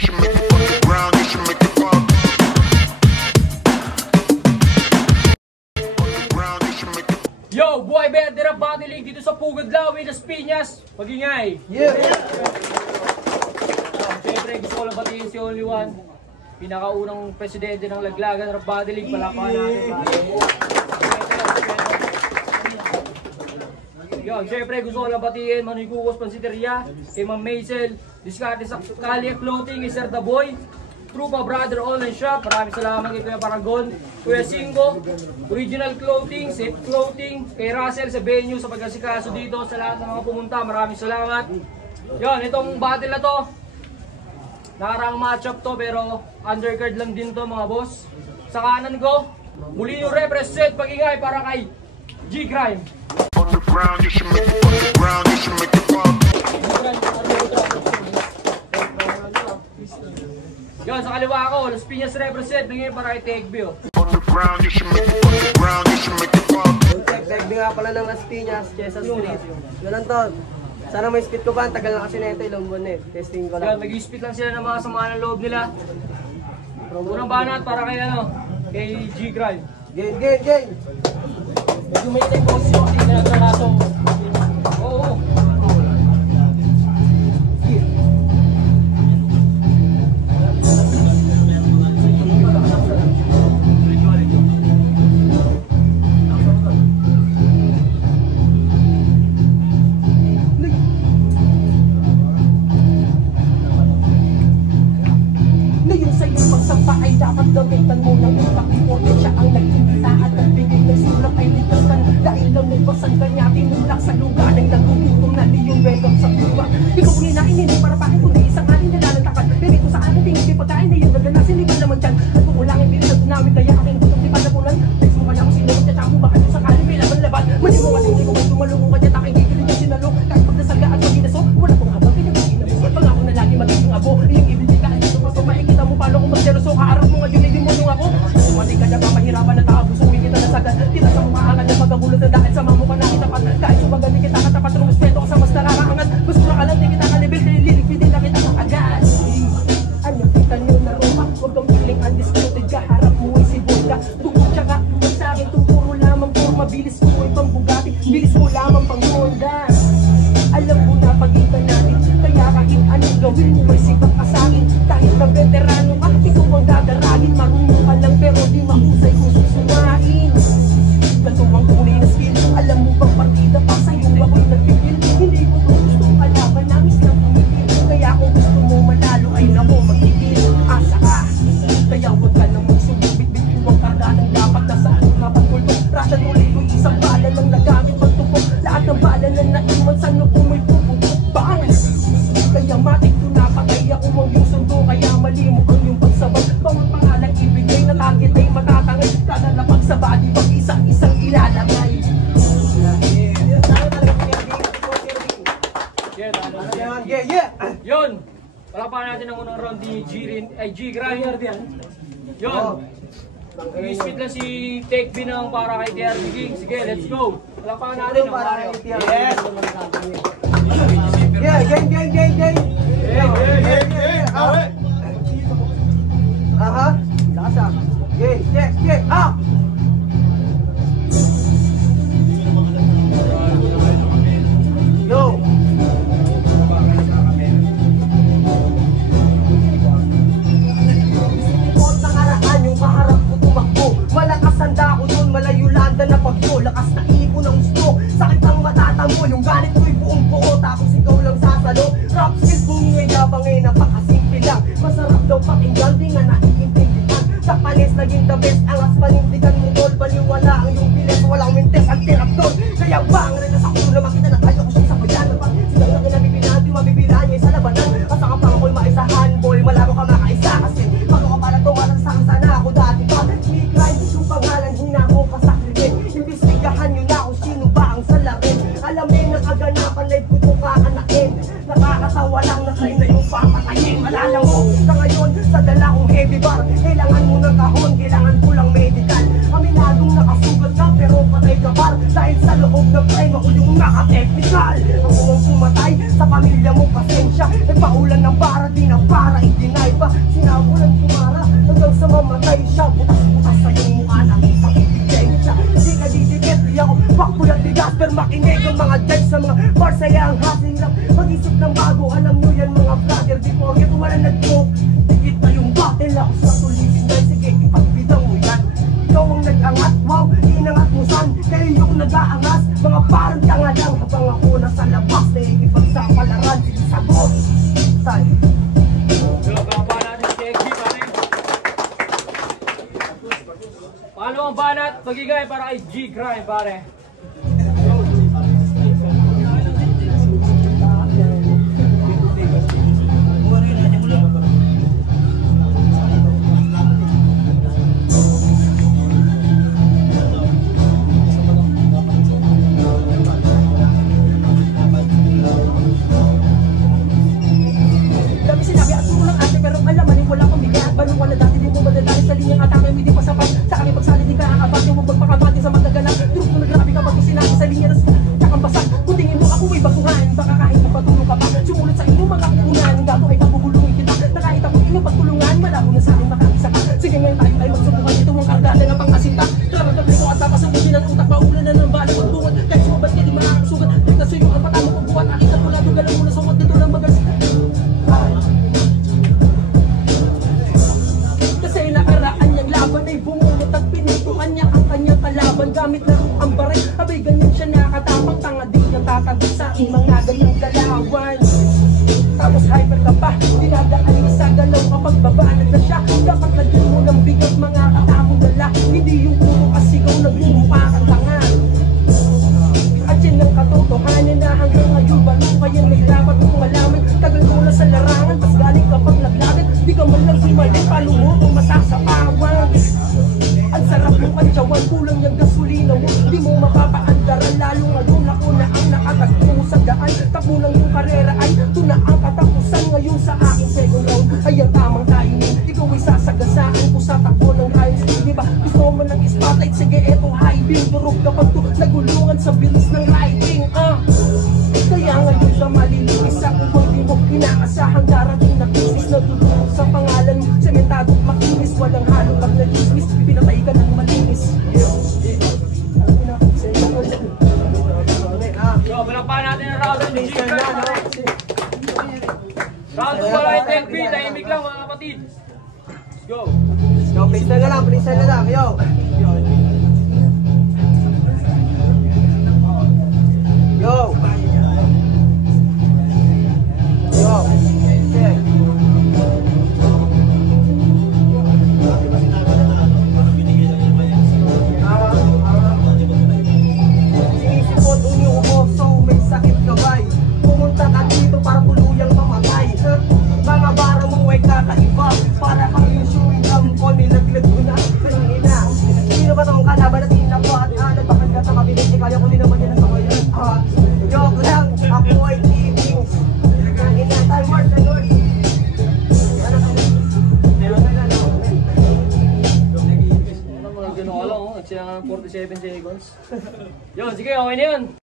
should make it fuck the ground, you should make it pop. Fuck the ground, you should make it. Yo, buhay Verde Rap Battle League dito sa Pugad Lawi, Las Piñas. Magingay. Yeah. Siyempre, gusto ko lang batiin si Only One. Pinakaunang presidente ng Laglagan Rap Battle League. Palapahan natin. Yo, siyempre, gusto ko lang batiin Manoy Kukos Pansiteria, kay Ma'am Maisel, Diskarte sa Kalye Clothing, kay Sir The Boy, Trupa Brother Online Shop, maraming salamat kay Kuya Paragon, Kuya Singo, Original Clothing, Safe Clothing, kay Russell sa venue, sa pag-asikaso dito, sa lahat ng mga pumunta, maraming salamat. Yon, itong battle na to, nakaraang matchup to pero undercard lang din to mga boss. Sa kanan ko, muli yung represent pag-ingay para kay G-Crime. Fuck the ground, you should make it fuck the ground, you should make it pop. Yon, sa kaliwa ko, Las Piñas represent, ngayon para kay Take View. Fuck the ground, you should make it fuck the ground, you should make it pop. Tagbi nga pala ng Las Piñas, Quezon Street. Ganun to. Sana may speed ko ba? Tagal na kasi na ito, ilang buwan eh. Testing ko Yan, lang. mag-i-spit lang sila ng mga sama ng loob nila. Unang banat para kay ano, kay G-Crime. Game, game, game! Medyo may ilang boses mo kasi nagkaraso. Oo. Ngayon sa'yo pagsampa ay dapat gamitan mo ng utak. Importe siya ang nagkikita at nagbigay ng sulat ay ligtas ka na. Dahil lang nagpasan ka niya, tinulak sa lugar ay nagugutom na liyong welcome sa buwa. Ikaw ang hinain, hindi para bakit kundi isang alin na lalantakan. Ganito sa akin, tingin pagkain na yung gaganasin, liban naman dyan. At kung ulangin, bilis at namin kaya aking gutom di panapunan. Next mo kanya kung sinunod niya, tsaka mo bakit yung sakali, bilaban-laban. Mali mo kasi hindi ko kung tumalungon ka niya, taking gigilin yung sinalo. Kahit pagdasalga at pag-inaso, wala kong habang pinagiging abo. Pangako na lagi magiging abo, iyong ibigay ka at dito pa so makikita mo paano kung magseroso ka. Arap mo nga yun, hindi mo nung ako. Sumali ka na ba, mahirapan na tao, busuin kita na sagad. Tira sa mga angat na magagulot na dahil sa mamukha na kitapat. Kahit sumagali kita katapat, rumuspeto ka sa mas nakakaangat. Mas mura ka lang, di kita kalibel, nililigpidin na kita sa agad. Ano, kita niyo na rumah, huwag kang feeling undisputed ka. Harap mo ay sibol ka, tungkol siya ka. Huwag sa akin, tungkuro lamang por mabilis mo ay pang Bugatti. Bilis mo lamang pang Honda. Alam mo na pagitan natin, kaya kahit anong gawin mo ay sipat ka sa'kin. Kahit na veterano ka, ikaw ang gagaragin. Marunong ka lang pero di mahusay kung susumain. Ganto ang tunay na skill, alam mo bang partida pa sa'yo ako'y nagpipil. Hindi ko to gustong kalaban, nangis lang pumipil. Kaya kung gusto mo manalo ay nako magpipil. Asa ka, kaya huwag ka nang magsubit. Bitbit ko ang karga ng dapat na saan ka pagkulto. Rasa tuloy ko isang bala lang nagamit pagtupok. Lahat ng bala na naiwan sa noo mo'y puputok. Bang! Kaya matik ko napatay ako ang iyong sundo. Kaya mali mo ang iyong pagsabag. Bawat pangalang ibigay na target ay matatangay. Kalalapag sa body pag isang-isang ilalagay. Yeah, yeah! Yun! Palapahan natin ang unang round ni G-Crime. Yun! I-spit lang si Take B ng para kay TRB King. Sige, let's go! Palapahan natin ang Para Mario. kay TRB. Yes! Yeah, game, game, game, game! Aha! Lakas ah! Game, yeah, yeah, ah! Yo! Ikot ng araan yung kaharap ko tumakbo. Malakas handa ko yun, malayo landa na pagyo. Lakas na ipon ng gusto, sakit ang matatamo. Yung galit ko'y buong buo, tapos ikaw lang sasalo. Rap skills mo ngayon yabang eh, napakasimple lang. Masarap daw pakinggan, di nga naiintindihan. Sa panis naging the best, angas panindigan mo tol. Baliwala ang iyong bilis, walang mintes ang tirap doon. Kaya bang, rin sa ulo na makita na tayo ko siya sa bayan. Silang lang kinabibilan, di mabibilan niya sa labanan. Asa ka pang ako'y maisahan, boy, malabo ka makaisa. Kasi bago ka pala tumatang sa sana ako dati pa. G-Crime, yung pangalan, hina ko kasakritin. Imbestigahan nyo na kung sino ba ang salarin. Alamin ng aganapan, live ko kung kakanakin. Nakakatawa lang na kayo na yung papatayin. Malala mo, sa ngayon, sa dala kong heavy bar. Kailangan mo ng kahon, kailangan ko lang medical. Aminadong nakasugat ka, pero patay ka bar. Dahil sa loob ng frame, ako yung naka-technical. Ako ang pumatay, sa pamilya mo pasensya. Nagpaulan ng para, di na para i-deny. ba? Sinabulan kumara hanggang sa mamatay siya. Butas-butas sa iyong mukha na pakibigay siya. Hindi ka didikit, di ako pakbulat ni Gasper. Makinig ang mga judge sa mga parsaya ang hasil lang mag-isip ng bago. Alam nyo yan mga vlogger, di forget wala nag-joke. Tigit na yung battle ako sa tulisin. Dahil sige, ipagbidang mo yan. Ikaw ang nag-angat, wow, inangat mo san. Kayo yung nag-aangas, mga parang tanga lang. Habang ako nasa labas, naikipagsapalaran. Sige, sagot tayo. Gaba natin si XG, pare. Paano ang banat? Pagigay para kay G Crime, pare. Dami sinabi at mo lang ate pero alam man wala akong bigat. Balong wala dati di mo madadali sa linyang atake mo hindi pa sapat. Sa akin pagsali di ka aabat yung magpakabati sa matagalang. Durog mo nagrabi kapag sinabi sa linya na kakambasan. Kung tingin mo ako may baguhan, baka kahit magpatulong ka pa. Sumulat sa inyo mga kukunan, gato ay pagpupulungin kita. Na kahit ako inyong pagtulungan, malabo na sa akin makakisa ka. Sige ngayon tayo ay magsubukan ito ang kargada ng pangasinta. Trabatabli ko at tapasubukin ang utak, maulan na ng balik at bungat. Kahit sumabad ka di makakasugat, tignan sa'yo ang patamo kong buwan. Nakita ko lang dugalan mo na sumat dito ng magas. Kasi nakaraan niyang laban ay bumunot at pinitukan niya ang kanyang kalaban gamit na ang baril. Abay ganyan siya nakatapang tanga di niyang tatagos sa mga ganyang galawan. Tapos hyper ka pa, dinadaan niya sa galaw kapag babanat na siya. Dapat lagyan mo ng bigat mga katamong dala. Hindi yung puro kasigaw nagmumukha kang tanga. At yan ang katotohanan na hanggang ngayon balong kaya may dapat mong malaman. Tagal mo na sa larangan, tas galing kapag naglagan. Di ka man lang sumali, palo mo kung masasapawan. Ang sarap ng kantsawan, kulang yung gasolina mo. Di mo mapapaandaran, lalo ngayon ako na ang nakatagpo sa daan. Takbo lang yung karera ay ito na ang katapusan. Ngayon sa aking second round ay ang tamang timing. Ikaw ay sasagasaan ko sa takbo ng high speed. Diba gusto mo ng spotlight, sige eto high beam. Durog kapag to nagulungan sa bilis ng riding. Kaya ngayon na malilinis ako kung di mo inaasahan darating na business na tutulog sa pangalan mo. Sementado makinis, walang halong pag nag-dismiss. Pinatay ka ng malinis. So, palampahan natin ang round ng G Crime, pare. Round 2 wala yung tech beat, tahimik lang mga kapatid. Let's go. Yo, freestyle na lang, freestyle na lang, yo. Yo. Yo. Okay. Sinisipot unyo ko, so may sakit kabay. Pumunta ka dito para tuluyang mamatay. Mga bara mo ay kakaiba, para kang yung chewing gum ko, nilaglag ko na. Ina, sino ba tong kalaban at inabuhat? Nagpakad ka sa kabinet, kaya ko din naman yan ang kawayan. Joke lang, ako ay teamings. Ina, time mark na yun. Ano mga gano'n ka lang, nagsayang 47 seconds. Yun, sige, okay na yun.